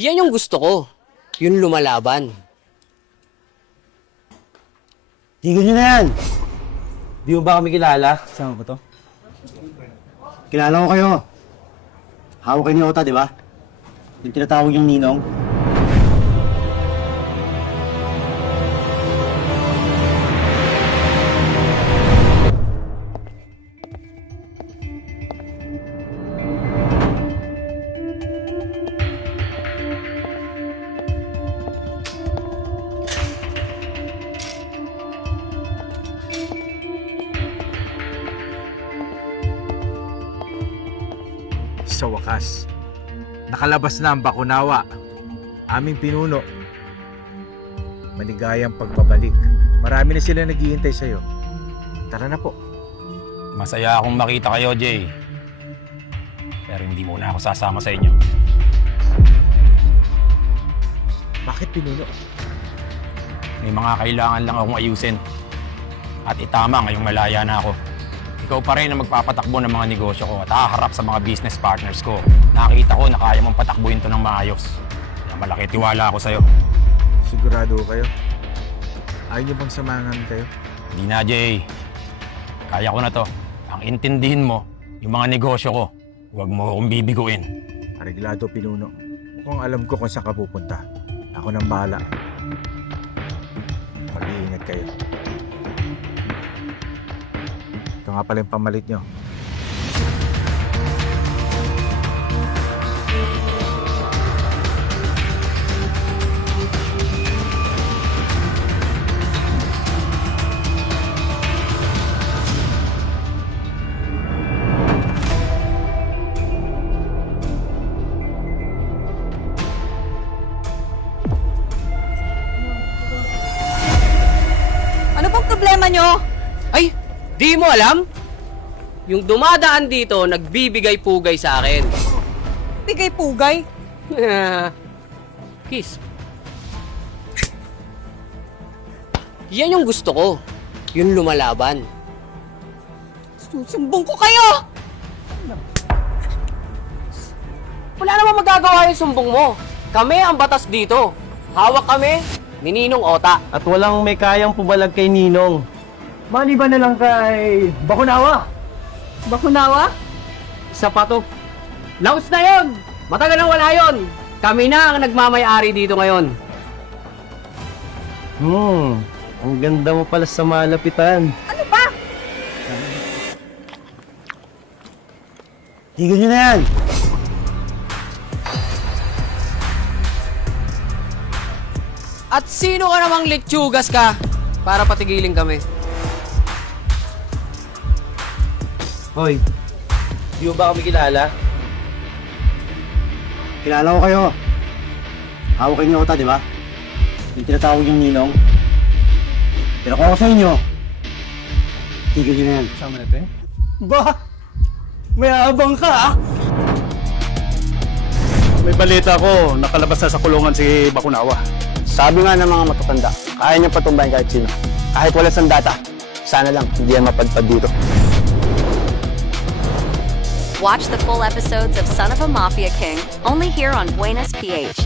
Yan yung gusto ko. Yung lumalaban. Tigil nyo na yan! Di mo ba kami kilala? Sama ba to? Kilala ko kayo. Hawak kayo ni Ota, di ba? Yung tinatawag yung ninong. Sa wakas, nakalabas na ang Bakunawa, aming pinuno. Maligayang pagbabalik. Marami na sila naghihintay sa'yo. Tara na po. Masaya akong makita kayo, Jay. Pero hindi muna ako sasama sa inyo. Bakit pinuno? May mga kailangan lang akong ayusin. At itama ngayong malaya na ako. Ikaw pa rin ang magpapatakbo ng mga negosyo ko at haharap sa mga business partners ko. Nakita ko na kaya mong patakbuhin to ng maayos. Kaya malaki tiwala ako sa'yo. Sigurado kayo? Ayaw niyo bang samahan kayo? Hindi na, Jay. Kaya ko na to. Ang intindihin mo, yung mga negosyo ko, huwag mo akong bibiguin. Areglado, pinuno. Mukhang alam ko kung saan ka pupunta. Ako nang bahala. Mag-iingat kayo. Ito nga pala yung pamalit nyo. Ano pang problema nyo? Ay, di mo alam? Yung dumadaan dito, nagbibigay-pugay sa akin. Bigay pugay? Kiss. Yan yung gusto ko. Yung lumalaban. Susumbong ko kayo! Wala namang magagawa yung sumbong mo. Kami ang batas dito. Hawak kami ni Ninong Ota. At walang may kayang pumalag kay Ninong. Maliban na lang kay Bakunawa. Bakunawa? Isa pa to. Laos na yon! Matagal nang wala yon! Kami na ang nagmamay-ari dito ngayon. Ang ganda mo pala sa malapitan. Ano ba? Tigil nyo na yan! At sino ka namang litsugas ka para patigilin kami? Hoy, di mo ba kami kilala? Kilala ko kayo. Hawak kayo ni Ota, di ba? Yung tinatawag yung ninong. Pero kung ako sa inyo, tigil nyo na yan. Sama natin? Ba? May abang ka, ah! May balita ko, nakalabas na sa kulungan si Bakunawa. Sabi nga ng mga matatanda, kaya niya patumbahin kahit sino. Kahit wala sandata, sana lang hindi yan mapadpad dito. Watch the full episodes of Son of a Mafia King only here on Buenas PH.